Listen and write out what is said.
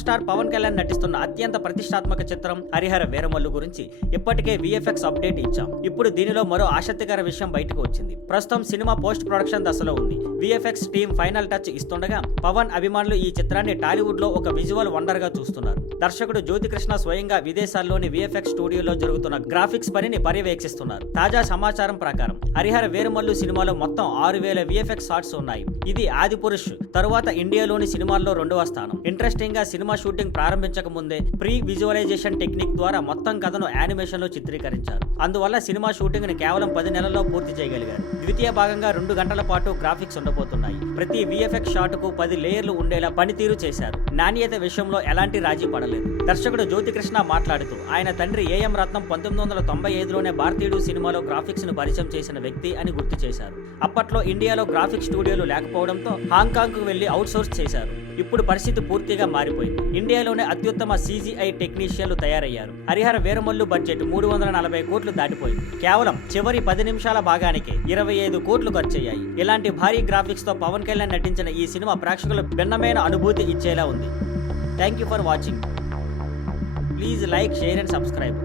Star Pawan Kalyan నటిస్తున్న అత్యంత ప్రతిష్టాత్మక చిత్రం హరిహర వీరమల్లు గురించి ఇప్పటికే విఎఫ్ఎక్స్ అప్డేట్ ఇచ్చాం. ఇప్పుడు దీనిలో మరో ఆసక్తికర విషయం బయటకు వచ్చింది. ప్రస్తుతం సినిమా పోస్ట్ ప్రొడక్షన్ దశలో ఉంది. విఎఫ్ఎక్స్ టీమ్ ఫైనల్ టచ్ ఇస్తుండగా పవన్ అభిమానులు ఈ చిత్రాన్ని టాలీవుడ్ లో ఒక విజువల్ వండర్ గా చూస్తున్నారు. దర్శకుడు జ్యోతికృష్ణ స్వయంగా విదేశాల్లోని విఎఫ్ఎక్స్ స్టూడియోలో జరుగుతున్న గ్రాఫిక్స్ పనిని పర్యవేక్షిస్తున్నారు. తాజా సమాచారం ప్రకారం హరిహర వీరమల్లు సినిమాలో మొత్తం 6000 విఎఫ్ఎక్స్ షాట్స్ ఉన్నాయి. ఇది ఆదిపురుష్ తరువాత ఇండియాలోని సినిమాల్లో 2వ స్థానం. ఇంట్రెస్టింగ్ గా సినిమా షూటింగ్ ప్రారంభించక ముందే ప్రీ విజువలైజేషన్ టెక్నిక్ ద్వారా మొత్తం కథను యానిమేషన్ లో చిత్రీకరించారు. అందువల్ల సినిమా షూటింగ్ ని కేవలం 10 నెలల్లో పూర్తి చేయగలిగారు. ద్వితీయ భాగంగా 2 గంటల పాటు గ్రాఫిక్స్ ఉండబోతున్నాయి. ప్రతి విఎఫ్ఎక్స్ షాట్ కు 10 లేయర్లు ఉండేలా పనితీరు చేశారు. నాణ్యత విషయంలో ఎలాంటి రాజీ పడలేదు. దర్శకుడు జ్యోతికృష్ణ మాట్లాడుతూ ఆయన తండ్రి ఏఎం రత్నం 1995లోనే భారతీయుడు సినిమాలో గ్రాఫిక్స్ ను పరిచయం చేసిన వ్యక్తి అని గుర్తు చేశారు. అప్పట్లో ఇండియాలో గ్రాఫిక్స్ స్టూడియోలు లేకపోవడంతో హాంకాంగ్ కు వెళ్లి అవుట్ సోర్స్ చేశారు. ఇప్పుడు పరిస్థితి పూర్తిగా మారిపోయింది. ఇండియాలోనే అత్యుత్తమ CGI టెక్నీషియన్లు తయారయ్యారు. హరిహర వీరమల్లు బడ్జెట్ 340 కోట్లు దాటిపోయింది. కేవలం చివరి 10 నిమిషాల భాగానికి 25 కోట్లు ఖర్చయ్యాయి. ఇలాంటి భారీ గ్రాఫిక్స్ తో పవన్ కళ్యాణ్ నటించిన ఈ సినిమా ప్రేక్షకులు భిన్నమైన అనుభూతి ఇచ్చేలా ఉంది. Thank you for watching. Please like, share and subscribe.